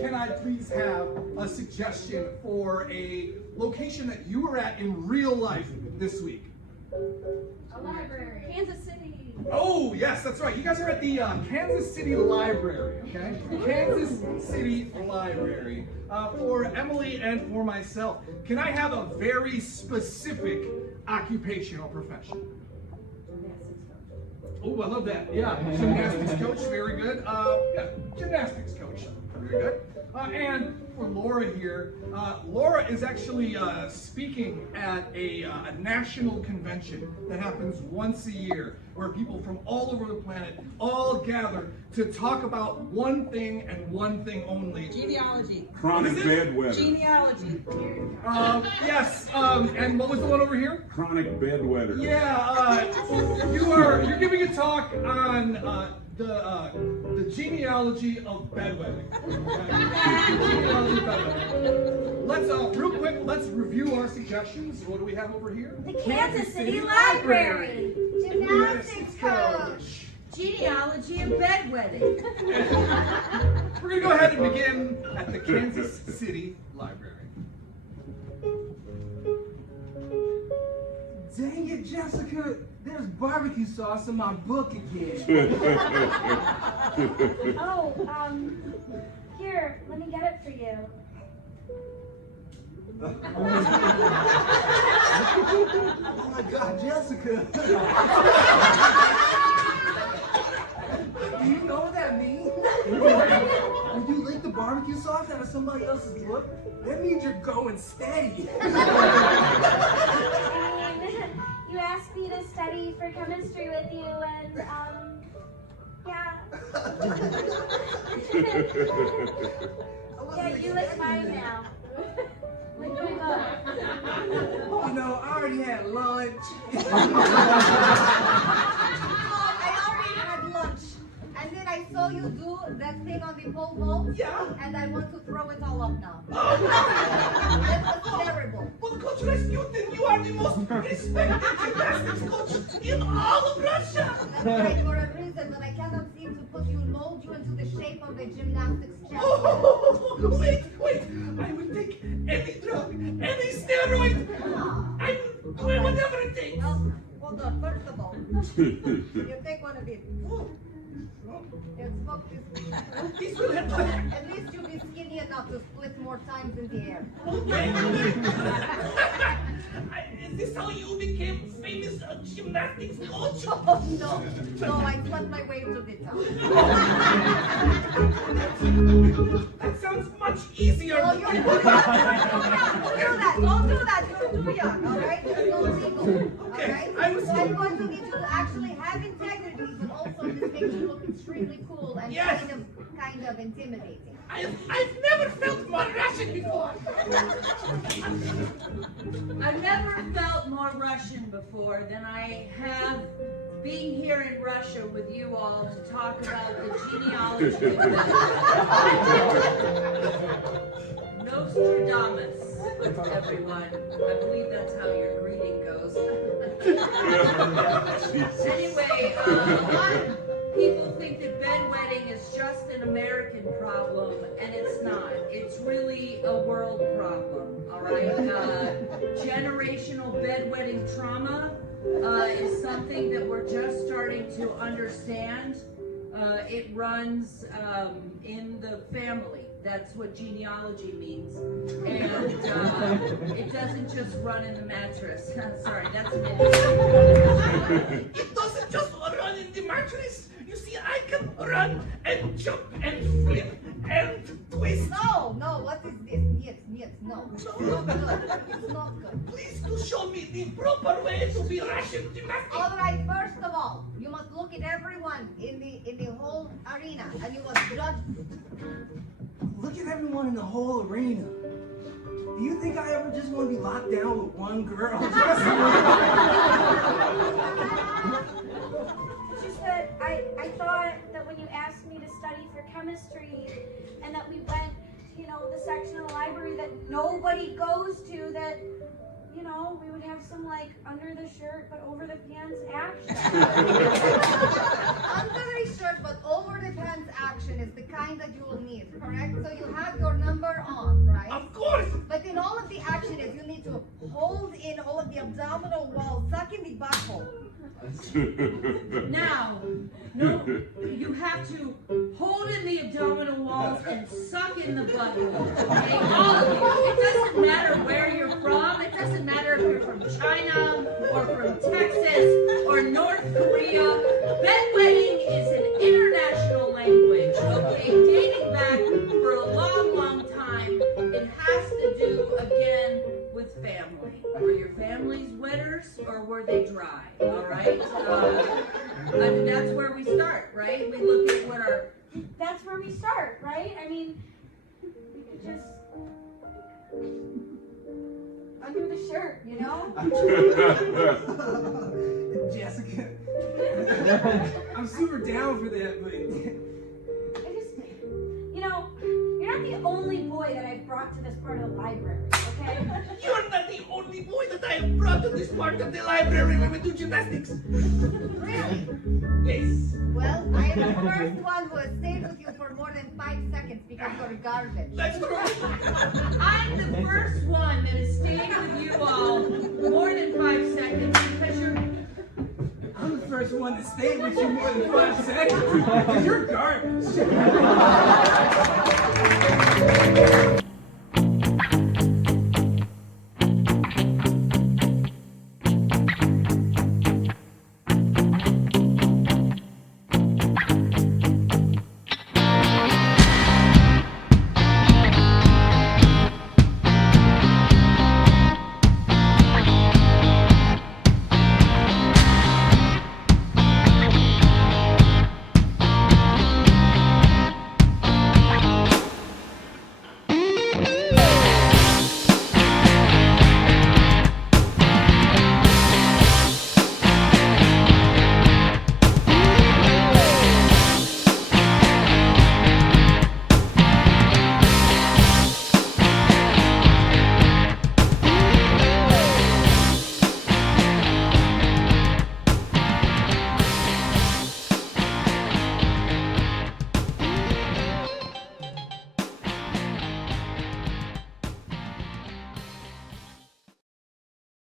can I please have a suggestion for a location that you were at in real life this week? A library. Kansas City. Oh, yes, that's right. You guys are at the Kansas City Library, okay? Kansas City Library. For Emily and for myself, can I have a very specific occupational profession? Oh, I love that. Yeah, gymnastics coach, very good. Yeah, gymnastics coach, very good. And for Laura here, Laura is actually speaking at a national convention that happens once a year, where people from all over the planet all gather to talk about one thing and one thing only. Genealogy. Chronic bedwetter. Genealogy. Yes, and what was the one over here? Chronic bedwetter. Yeah, you're giving a talk on the genealogy of bedwetting. Genealogy of bedwetting. Let's real quick, let's review our suggestions. What do we have over here? The Kansas City Library. Gymnastics coach. Genealogy of bedwetting. We're going to go ahead and begin at the Kansas City Library. Dang it, Jessica, there's barbecue sauce in my book again. Oh, here, let me get it for you. Oh my God, Jessica. Do you know what that means? When you lick the barbecue sauce out of somebody else's book, that means you're going steady. You asked me to study for chemistry with you, and, yeah. Yeah, you lick mine now. Lick my book. You know, I already had lunch. I already had lunch. And then I saw you do that thing on the pole vault. Yeah. And I want to throw it all up now. Oh, That was terrible. well, Coach Rasputin, you are the most respected gymnastics coach in all of Russia. That's right, for a reason, but I cannot seem to mold you into the shape of a gymnastics champion. Oh, wait. I would take any drug, any steroid. I'm doing whatever it takes. Well, hold on, first of all, you take one of these. You smoke this. These will help. At least you'll be skinny enough to split more times in the air. Okay. Is this how you became famous gymnastics coach? Oh, no, I slept my way into the town. That sounds much easier. Oh, don't do that, you're too young, all right? It's no legal, all right? So I'm going to need you to actually have integrity, but also this makes you look extremely cool and Yes. kind of intimidating. I've never felt more Russian before. I've never felt more Russian before than I have being here in Russia with you all to talk about the genealogy of Nostradamus, everyone. I believe that's how your greeting goes. Anyway, people think that bedwetting is just an American problem, and it's not. It's really a world problem, all right? Generational bedwetting trauma is something that we're just starting to understand. It runs in the family. That's what genealogy means. And it doesn't just run in the mattress. Sorry, that's an It doesn't just run in the mattress. You see, I can run and jump and flip and twist. No, what is this? Нет, no. It's not good. It's not good. Please do show me the proper way to be Russian gymnastics. All right, first of all, you must look at everyone in the whole arena, and you must judge. Look at everyone in the whole arena. Do you think I ever just want to be locked down with one girl? Just that I thought that when you asked me to study for chemistry and that we went, the section of the library that nobody goes to, that, we would have some like under the shirt but over the pants action. Under the shirt, but over the pants action is the kind that you will need, correct? So you have your number on, right? Of course! But then all of the action is you need to hold in all of the abdominal wall, suck in the butthole. Now, no, you have to hold in the abdominal walls and suck in the butthole. Okay, all of you. It doesn't matter where you're from. It doesn't matter if you're from China or from Texas or North Korea. Bedwetting is an international language, okay, dating back for a long, long time. It has to do, again, with family. Were your families wetters or were they dry? All right? And that's where we start, right? We look at what our... That's where we start, right? I mean, we could just undo the shirt, you know? Jessica, I'm super down for that, but I just, you know, you're not the only boy that I've brought to this part of the library, okay? You're not the only boy that I have brought to this part of the library when we do gymnastics. Really? Yes. Well, I am the first one who has stayed with you for more than 5 seconds because you're garbage. That's true. I'm the first one that has stayed with you all more than 5 seconds because you're... I'm the first one that stayed with you more than 5 seconds. Because you're garbage.